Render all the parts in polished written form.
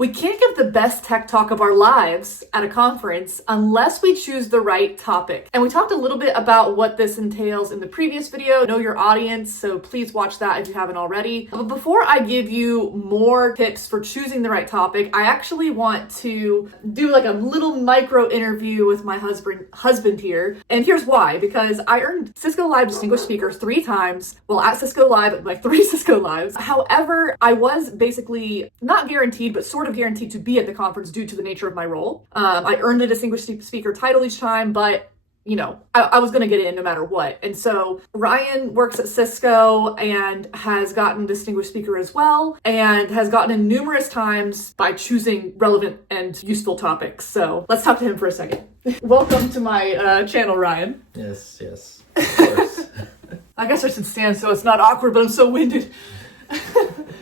We can't give the best tech talk of our lives at a conference unless we choose the right topic. And we talked a little bit about what this entails in the previous video, Know Your Audience, so please watch that if you haven't already. But before I give you more tips for choosing the right topic, I actually want to do like a little micro interview with my husband here. And here's why, because I earned Cisco Live Distinguished Speaker 3 times, well, at Cisco Live, like 3 Cisco Lives. However, I was basically not guaranteed, but sort of guaranteed to be at the conference due to the nature of my role. I earned the Distinguished Speaker title each time, but you know, I was going to get in no matter what. And so Ryan works at Cisco and has gotten Distinguished Speaker as well, and has gotten in numerous times by choosing relevant and useful topics. So let's talk to him for a second. Welcome to my channel, Ryan. Yes, of course. I guess I should stand so it's not awkward, but I'm so winded.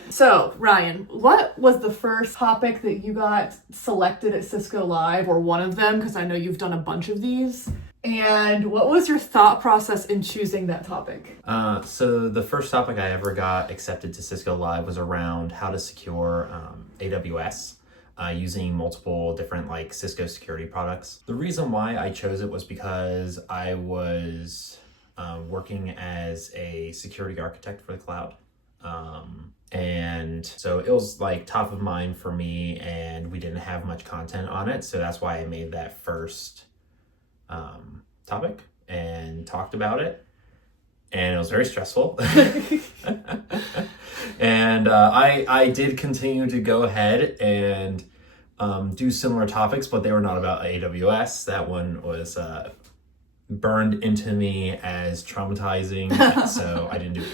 So, Ryan, what was the first topic that you got selected at Cisco Live, or one of them, because I know you've done a bunch of these? And what was your thought process in choosing that topic? So the first topic I ever got accepted to Cisco Live was around how to secure AWS using multiple different like Cisco security products. The reason why I chose it was because I was working as a security architect for the cloud. And so it was like top of mind for me, and we didn't have much content on it. So that's why I made that first topic and talked about it. And it was very stressful. And I did continue to go ahead and do similar topics, but they were not about AWS. That one was burned into me as traumatizing, so I didn't do it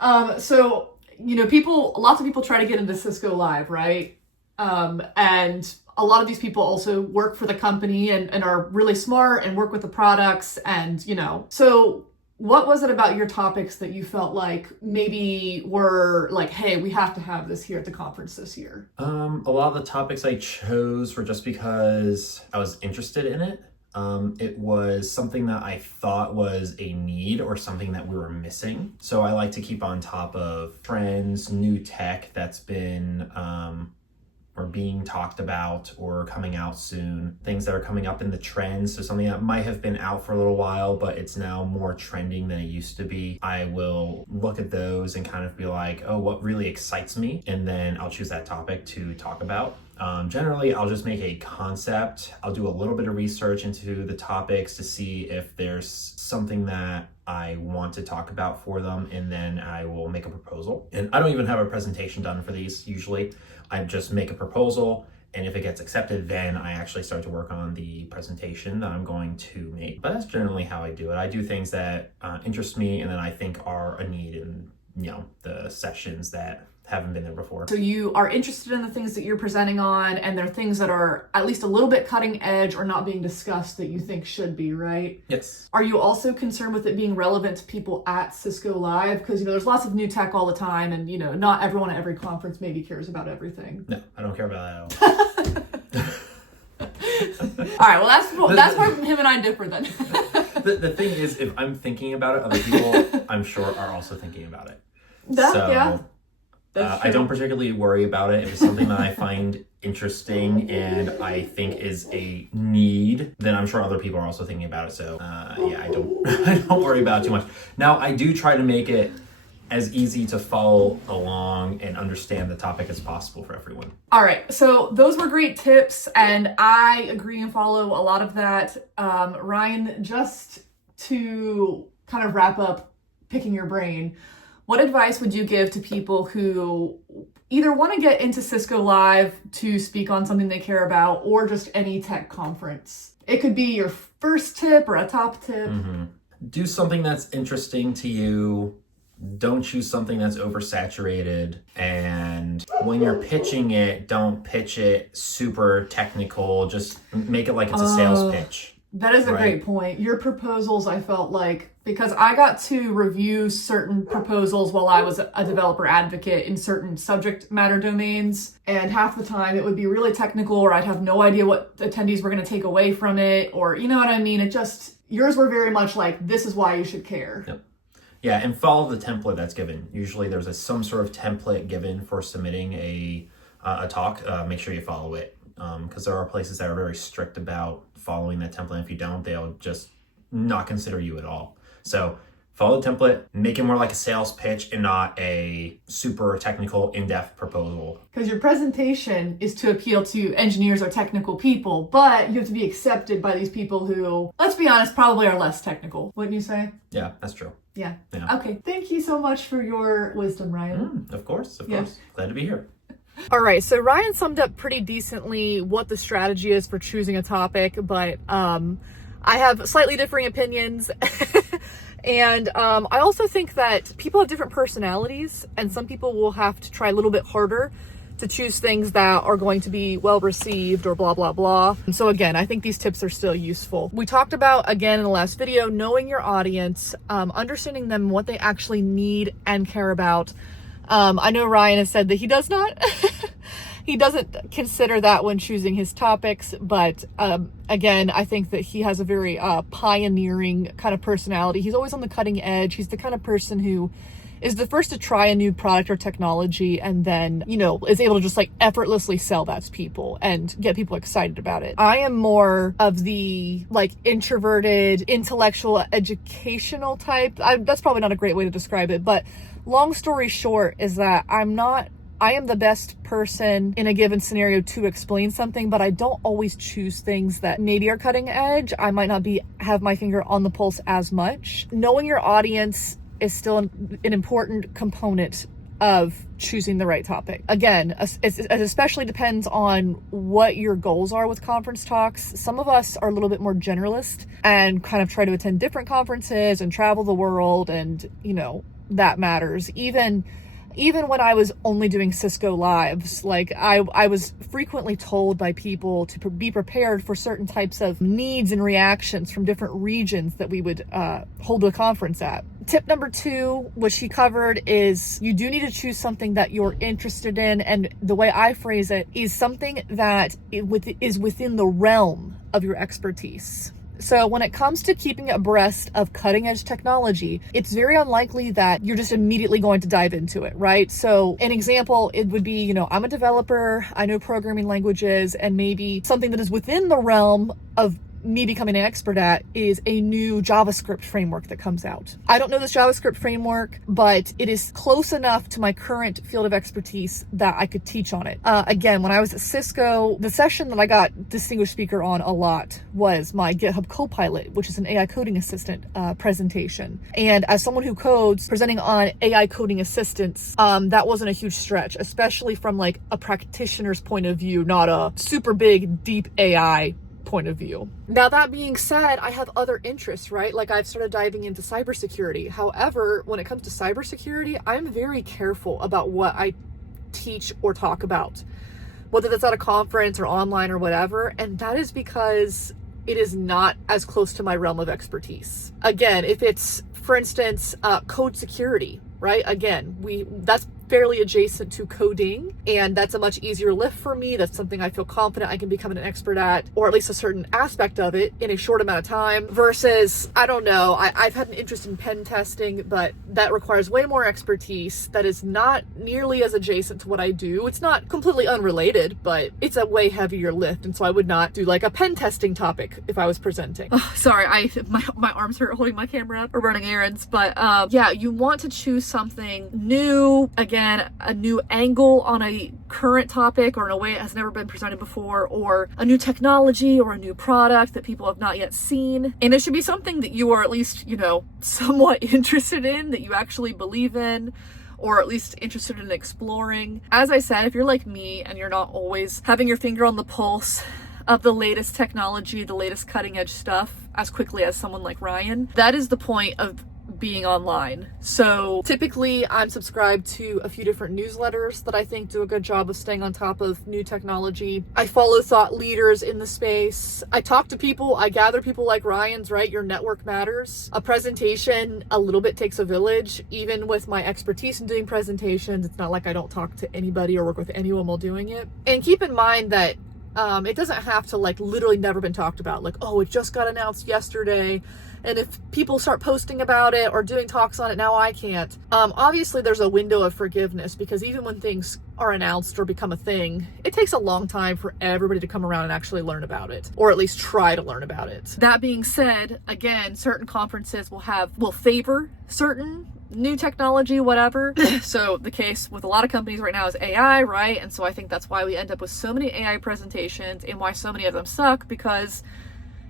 again. So, you know, lots of people try to get into Cisco Live, right? And a lot of these people also work for the company and are really smart and work with the products and, you know. So what was it about your topics that you felt like maybe were like, hey, we have to have this here at the conference this year? A lot of the topics I chose were just because I was interested in it. It was something that I thought was a need or something that we were missing. So I like to keep on top of trends, new tech that's been or being talked about or coming out soon, things that are coming up in the trends. So something that might have been out for a little while, but it's now more trending than it used to be. I will look at those and kind of be like, oh, what really excites me? And then I'll choose that topic to talk about. Generally, I'll just make a concept. I'll do a little bit of research into the topics to see if there's something that I want to talk about for them, and then I will make a proposal. And I don't even have a presentation done for these usually. I just make a proposal, and if it gets accepted, then I actually start to work on the presentation that I'm going to make. But that's generally how I do it. I do things that interest me and then I think are a need in, you know, the sessions that haven't been there before. So you are interested in the things that you're presenting on, and they're things that are at least a little bit cutting edge or not being discussed that you think should be, right? Yes. Are you also concerned with it being relevant to people at Cisco Live? Because, you know, there's lots of new tech all the time, and, you know, not everyone at every conference maybe cares about everything. No, I don't care about that at all. All right, well, that's where him and I differ then. The thing is, if I'm thinking about it, other people, I'm sure, are also thinking about it. Yeah. I don't particularly worry about it. If it's something that I find interesting and I think is a need, then I'm sure other people are also thinking about it. So yeah, I don't worry about it too much. Now, I do try to make it as easy to follow along and understand the topic as possible for everyone. All right, so those were great tips, and I agree and follow a lot of that. Ryan, just to kind of wrap up picking your brain, what advice would you give to people who either want to get into Cisco Live to speak on something they care about, or just any tech conference? It could be your first tip or a top tip. Mm-hmm. Do something that's interesting to you. Don't choose something that's oversaturated. And when you're pitching it, don't pitch it super technical. Just make it like it's a sales pitch. That is a great point. Your proposals, I felt like, because I got to review certain proposals while I was a developer advocate in certain subject matter domains, and half the time it would be really technical, or I'd have no idea what attendees were going to take away from it, or you know what I mean? It just, yours were very much like, this is why you should care. Yep. Yeah, and follow the template that's given. Usually there's some sort of template given for submitting a a talk, make sure you follow it, because there are places that are very strict about following that template. If you don't, they'll just not consider you at all. So follow the template, make it more like a sales pitch and not a super technical, in-depth proposal. Because your presentation is to appeal to engineers or technical people, but you have to be accepted by these people who, let's be honest, probably are less technical. Wouldn't you say? Yeah, that's true. Yeah. Yeah. Okay. Thank you so much for your wisdom, Ryan. Of course. Yes. Glad to be here. All right, so Ryan summed up pretty decently what the strategy is for choosing a topic, but I have slightly differing opinions. And I also think that people have different personalities, and some people will have to try a little bit harder to choose things that are going to be well received or blah, blah, blah. And so again, I think these tips are still useful. We talked about, again, in the last video, knowing your audience, understanding them, what they actually need and care about. I know Ryan has said that he does not. He doesn't consider that when choosing his topics, but again, I think that he has a very pioneering kind of personality. He's always on the cutting edge. He's the kind of person who is the first to try a new product or technology and then, you know, is able to just like effortlessly sell that to people and get people excited about it. I am more of the like introverted, intellectual, educational type. That's probably not a great way to describe it, but long story short is that I am the best person in a given scenario to explain something, but I don't always choose things that maybe are cutting edge. I might not have my finger on the pulse as much. Knowing your audience is still an important component of choosing the right topic. Again, it especially depends on what your goals are with conference talks. Some of us are a little bit more generalist and kind of try to attend different conferences and travel the world, and you know, that matters. Even when I was only doing Cisco Lives, like I was frequently told by people to be prepared for certain types of needs and reactions from different regions that we would hold a conference at. Tip number 2, which he covered, is you do need to choose something that you're interested in. And the way I phrase it is something that is within the realm of your expertise. So when it comes to keeping abreast of cutting edge technology, it's very unlikely that you're just immediately going to dive into it, right? So an example, it would be, you know, I'm a developer, I know programming languages, and maybe something that is within the realm of me becoming an expert at is a new JavaScript framework that comes out. I don't know this JavaScript framework, but it is close enough to my current field of expertise that I could teach on it. Again, when I was at Cisco, the session that I got distinguished speaker on a lot was my GitHub Copilot, which is an AI coding assistant presentation. And as someone who codes, presenting on AI coding assistants, that wasn't a huge stretch, especially from like a practitioner's point of view, not a super big, deep AI point of view. Now, that being said, I have other interests, right? Like I've started diving into cybersecurity. However, when it comes to cybersecurity, I'm very careful about what I teach or talk about, whether that's at a conference or online or whatever. And that is because it is not as close to my realm of expertise. Again, if it's, for instance, code security, right? Again, that's fairly adjacent to coding, and that's a much easier lift for me. That's something I feel confident I can become an expert at, or at least a certain aspect of it in a short amount of time, versus, I don't know, I've had an interest in pen testing, but that requires way more expertise. That is not nearly as adjacent to what I do. It's not completely unrelated, but it's a way heavier lift, and so I would not do like a pen testing topic if I was presenting. Oh, sorry, my arms hurt holding my camera up or running errands, but yeah, you want to choose something new, again, a new angle on a current topic or in a way it has never been presented before, or a new technology or a new product that people have not yet seen. And it should be something that you are at least, you know, somewhat interested in, that you actually believe in, or at least interested in exploring. As I said, if you're like me and you're not always having your finger on the pulse of the latest technology, the latest cutting edge stuff as quickly as someone like Ryan, that is the point of being online. So typically I'm subscribed to a few different newsletters that I think do a good job of staying on top of new technology. I follow thought leaders in the space. I talk to people, I gather people like Ryan's, right? Your network matters. A presentation a little bit takes a village. Even with my expertise in doing presentations, it's not like I don't talk to anybody or work with anyone while doing it. And keep in mind that it doesn't have to like literally never been talked about. Like, oh, it just got announced yesterday, and if people start posting about it or doing talks on it, now I can't. Obviously there's a window of forgiveness, because even when things are announced or become a thing, it takes a long time for everybody to come around and actually learn about it, or at least try to learn about it. That being said, again, certain conferences will favor certain new technology, whatever. So the case with a lot of companies right now is AI, right? And so I think that's why we end up with so many AI presentations and why so many of them suck, because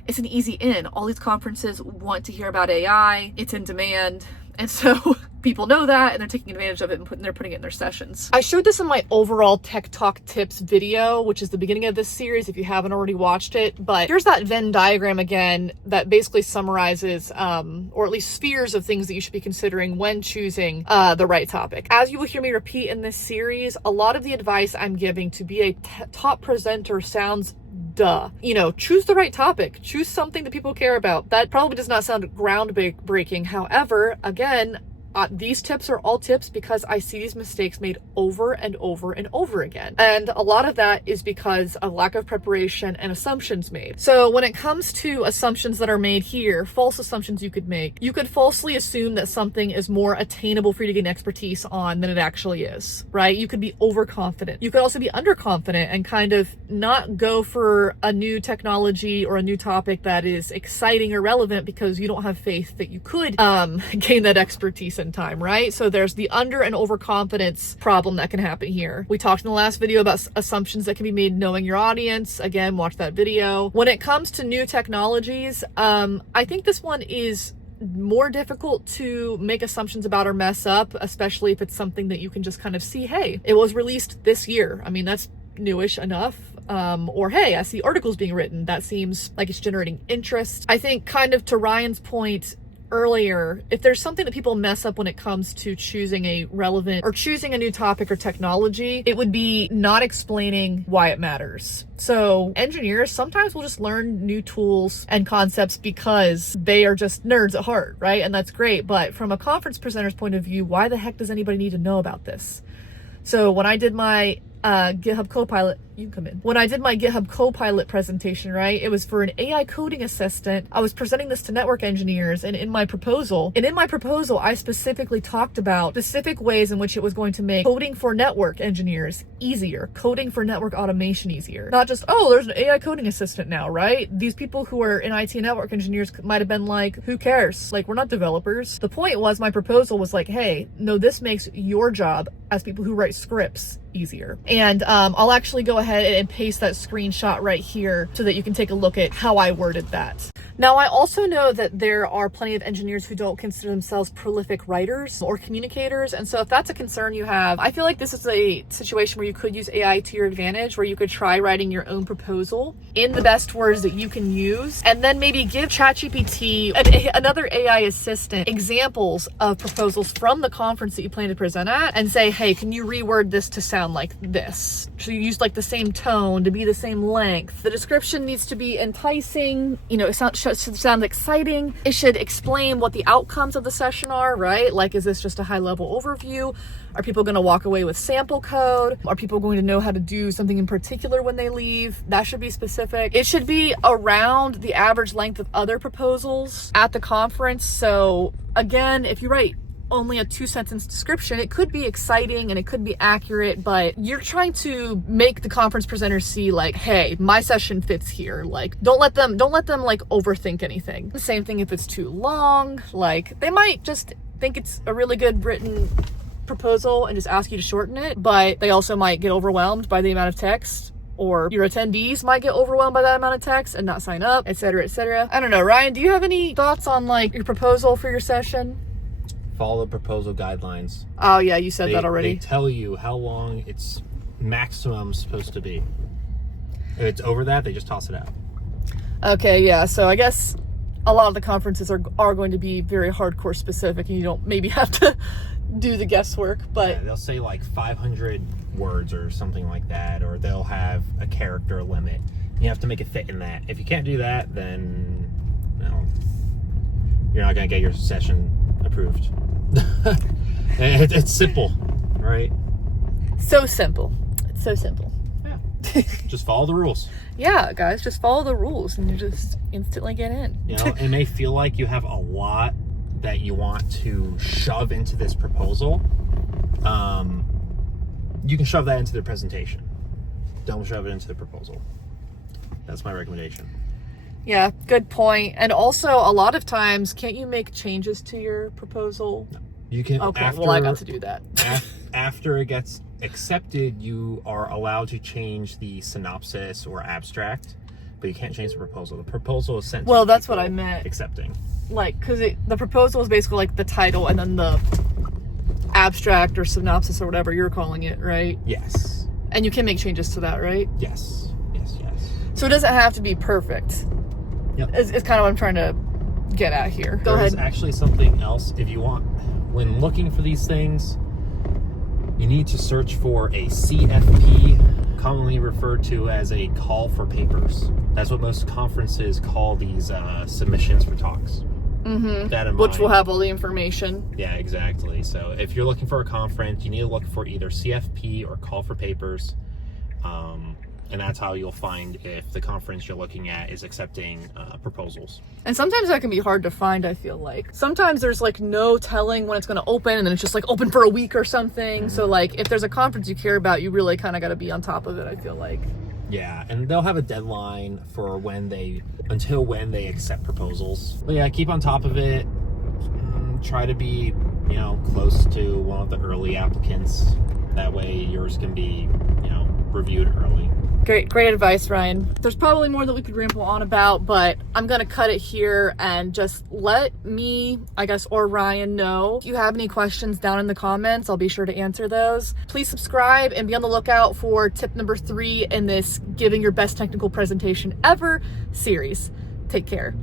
it's an easy in. All these conferences want to hear about AI. It's in demand. And so people know that and they're taking advantage of it and they're putting it in their sessions. I showed this in my overall Tech Talk tips video, which is the beginning of this series if you haven't already watched it. But here's that Venn diagram again that basically summarizes, or at least spheres of things that you should be considering when choosing the right topic. As you will hear me repeat in this series, a lot of the advice I'm giving to be a top presenter sounds duh. You know, choose the right topic. Choose something that people care about. That probably does not sound groundbreaking. However, again, these tips are all tips because I see these mistakes made over and over and over again. And a lot of that is because of lack of preparation and assumptions made. So when it comes to assumptions that are made here, false assumptions you could make, you could falsely assume that something is more attainable for you to gain expertise on than it actually is, right? You could be overconfident. You could also be underconfident and kind of not go for a new technology or a new topic that is exciting or relevant because you don't have faith that you could gain that expertise in time, right? So there's the under and overconfidence problem that can happen here. We talked in the last video about assumptions that can be made knowing your audience. Again, watch that video. When it comes to new technologies, I think this one is more difficult to make assumptions about or mess up, especially if it's something that you can just kind of see, hey, it was released this year. I mean, that's newish enough. Or hey, I see articles being written. That seems like it's generating interest. I think kind of to Ryan's point earlier, if there's something that people mess up when it comes to choosing a relevant or choosing a new topic or technology, it would be not explaining why it matters. So engineers sometimes will just learn new tools and concepts because they are just nerds at heart, right? And that's great. But from a conference presenter's point of view, why the heck does anybody need to know about this? So when I did my GitHub Copilot, you can come in. When I did my GitHub Copilot presentation, right, it was for an AI coding assistant. I was presenting this to network engineers and in my proposal, I specifically talked about specific ways in which it was going to make coding for network engineers easier, coding for network automation easier. Not just, oh, there's an AI coding assistant now, right? These people who are in IT and network engineers might have been like, who cares? Like, we're not developers. The point was my proposal was like, hey, no, this makes your job as people who write scripts easier. And I'll actually go ahead and paste that screenshot right here so that you can take a look at how I worded that. Now, I also know that there are plenty of engineers who don't consider themselves prolific writers or communicators. And so if that's a concern you have, I feel like this is a situation where you could use AI to your advantage, where you could try writing your own proposal in the best words that you can use, and then maybe give ChatGPT, another AI assistant, examples of proposals from the conference that you plan to present at and say, hey, can you reword this to sound like this? So you use like the same tone to be the same length. The description needs to be enticing, you know, it should sound exciting. It should explain what the outcomes of the session are, right? Like, is this just a high level overview? Are people going to walk away with sample code? Are people going to know how to do something in particular when they leave? That should be specific. It should be around the average length of other proposals at the conference. So again, if you write only a 2-sentence description, it could be exciting and it could be accurate, but you're trying to make the conference presenters see like, hey, my session fits here. Like, don't let them like overthink anything. The same thing if it's too long, like they might just think it's a really good written proposal and just ask you to shorten it, but they also might get overwhelmed by the amount of text, or your attendees might get overwhelmed by that amount of text and not sign up, etc., etc. I don't know, Ryan, do you have any thoughts on like your proposal for your session? Follow the proposal guidelines. Oh yeah, you said that already. They tell you how long it's maximum supposed to be. If it's over that, they just toss it out. Okay, yeah, so I guess a lot of the conferences are going to be very hardcore specific and you don't maybe have to do the guesswork, but yeah, they'll say like 500 words or something like that, or they'll have a character limit. You have to make it fit in that. If you can't do that, then no, you're not going to get your session approved. It's simple, right? So simple. It's so simple. Yeah. Just follow the rules. Yeah, guys, just follow the rules and you just instantly get in. You know, it may feel like you have a lot that you want to shove into this proposal. you can shove that into the presentation. Don't shove it into the proposal. That's my recommendation. Yeah, good point. And also, a lot of times, can't you make changes to your proposal? You can. Okay, well, I got to do that. After it gets accepted, you are allowed to change the synopsis or abstract, but you can't change the proposal. The proposal is sent to Well, the that's what people I meant. accepting. Like, because the proposal is basically like the title and then the abstract or synopsis or whatever you're calling it, right? Yes. And you can make changes to that, right? Yes. So it doesn't have to be perfect. Yep. It's kind of what I'm trying to get at here. Go There's ahead. actually something else. If you want, when looking for these things, you need to search for a CFP, commonly referred to as a call for papers. That's what most conferences call these submissions for talks. Mm-hmm. That in Which will mind. have all the information. Yeah, exactly. So if you're looking for a conference, you need to look for either CFP or call for papers. And that's how you'll find if the conference you're looking at is accepting proposals. And sometimes that can be hard to find, I feel like. Sometimes there's like no telling when it's going to open, and then it's just like open for a week or something. So like if there's a conference you care about, you really kind of got to be on top of it, I feel like. Yeah, and they'll have a deadline for until when they accept proposals. But yeah, keep on top of it. Try to be, close to one of the early applicants. That way yours can be, reviewed early. Great advice, Ryan. There's probably more that we could ramble on about, but I'm going to cut it here and just let me, I guess, or Ryan know. If you have any questions down in the comments, I'll be sure to answer those. Please subscribe and be on the lookout for tip number 3 in this Giving Your Best Technical Presentation Ever series. Take care.